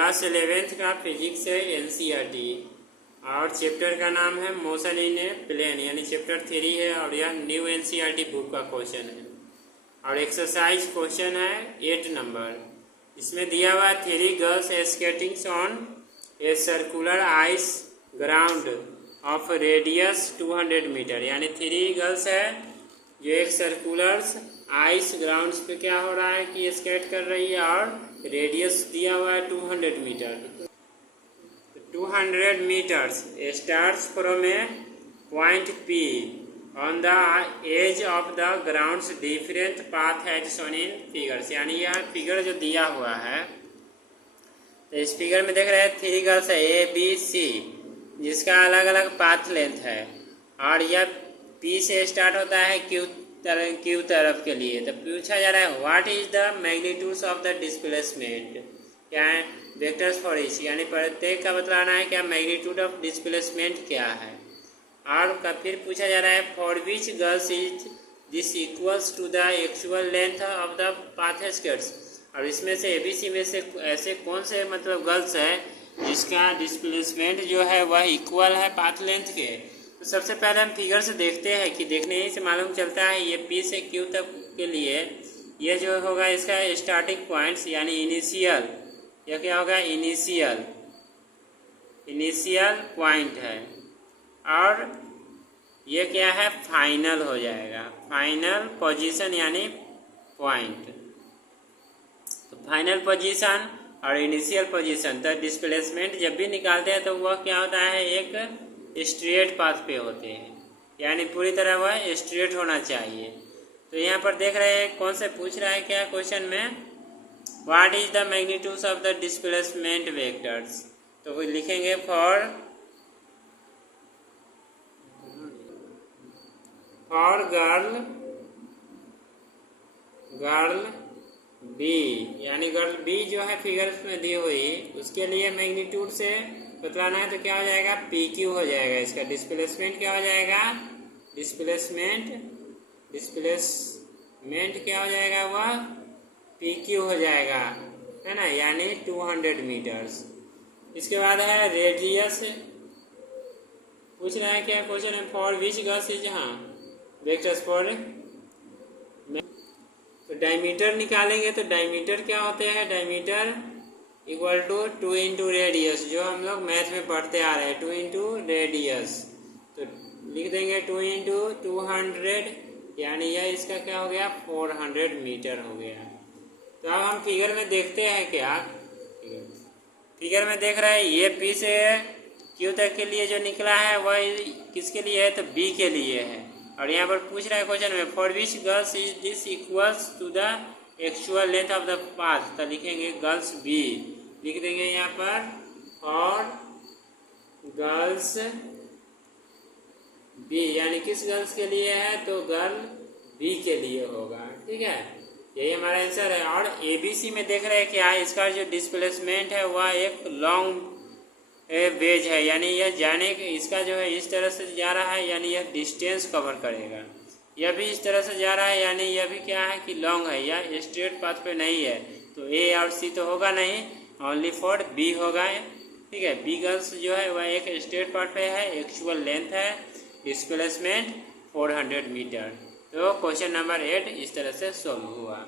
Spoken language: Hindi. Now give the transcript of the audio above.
क्लास 11th का फिजिक्स है एनसीईआरटी और चैप्टर का नाम है मोशन इन ए प्लेन यानी चैप्टर 3 है और यह न्यू एनसीईआरटी बुक का क्वेश्चन है और एक्सरसाइज क्वेश्चन है 8 नंबर। इसमें दिया हुआ 3 girls skating on a circular ice ground of radius 200 metre यानी 3 गर्ल्स है जो एक सर्कुलर आइस ग्राउंड पे क्या हो रहा है कि स्केट कर रही है और रेडियस दिया हुआ है 200 metre. 200 meters starts from a point P on the edge of the ground's different path as shown in figures। यानी यह फिगर जो दिया हुआ है तो इस फिगर में देख रहे हैं 3 गर्ल्स है ए बी सी जिसका अलग अलग पाथ लेंथ है और यह P से स्टार्ट होता है क्यू तरफ के लिए। तो पूछा जा रहा है what is the magnitudes of the displacement क्या है वेक्टर्स फॉर ईच यानी प्रत्येक का बतलाना है क्या मैग्नीट्यूड ऑफ डिस्प्लेसमेंट क्या है। और फिर पूछा जा रहा है for which girls is this equals to the actual length of the path skates. और इसमें से एबीसी में से ऐसे कौन से मतलब गर्ल्स है जिसका डिस्प्लेसमेंट जो है वह इक्वल है पाथ लेंथ के। तो सबसे पहले हम फिगर से देखते हैं कि देखने ही से मालूम चलता है ये पी से क्यू तक के लिए ये जो होगा इसका स्टार्टिंग पॉइंट्स यानी इनिशियल यह क्या होगा इनिशियल पॉइंट है और ये क्या है फाइनल हो जाएगा फाइनल पोजीशन यानी पॉइंट। तो फाइनल पोजीशन और इनिशियल पोजीशन तो डिस्प्लेसमेंट जब भी निकालते हैं तो वह क्या होता है एक स्ट्रेट पाथ पे होते हैं यानी पूरी तरह वह स्ट्रेट होना चाहिए। तो यहाँ पर देख रहे हैं कौन से पूछ रहा है क्या क्वेश्चन में what is the magnitudes of the displacement vectors. तो वो लिखेंगे फॉर गर्ल बी यानी गर्ल बी जो है फिगर में दी हुई उसके लिए मैग्नीट्यूड से बतलाना है तो क्या हो जाएगा पी क्यू हो जाएगा। इसका डिस्प्लेसमेंट क्या हो जाएगा डिस्प्लेसमेंट क्या हो जाएगा वह पी क्यू हो जाएगा है ना यानी 200 मीटर्स। इसके बाद है रेडियस पूछ रहा है क्या क्वेश्चन है फॉर विच गर्ल्स इज हाँ वेक्टर्स फॉर तो डायमीटर निकालेंगे तो डायमीटर क्या होते हैं diameter equal to 2 into radius जो हम लोग मैथ में पढ़ते आ रहे हैं 2 इंटू रेडियस। तो लिख देंगे 2 इंटू 200 यानी यह इसका क्या हो गया 400 मीटर हो गया। तो अब हम फिगर में देखते हैं क्या फिगर में देख रहे हैं ये पी से क्यू तक के लिए जो निकला है वह किसके लिए है तो बी के लिए है। और यहाँ पर पूछ रहा है क्वेश्चन में for which girls is this equals to the actual length of the path. तो लिखेंगे गर्ल्स बी लिख देंगे यहाँ पर और गर्ल्स बी यानी किस गर्ल्स के लिए है तो गर्ल बी के लिए होगा ठीक है यही हमारा आंसर है। और एबीसी में देख रहे हैं क्या इसका जो डिस्प्लेसमेंट है वह एक लॉन्ग वेज है यानी यह जाने इसका जो है इस तरह से जा रहा है यानी यह डिस्टेंस कवर करेगा। यह भी इस तरह से जा रहा है यानी यह भी क्या है कि लॉन्ग है यह स्ट्रेट पाथ पे नहीं है तो ए और सी तो होगा नहीं ओनली फॉर बी होगा ठीक है। बी गर्ल्स जो है वह एक स्ट्रेट पाथ पे है एक्चुअल लेंथ है डिस्प्लेसमेंट 400 मीटर। तो क्वेश्चन नंबर 8 इस तरह से सॉल्व हुआ।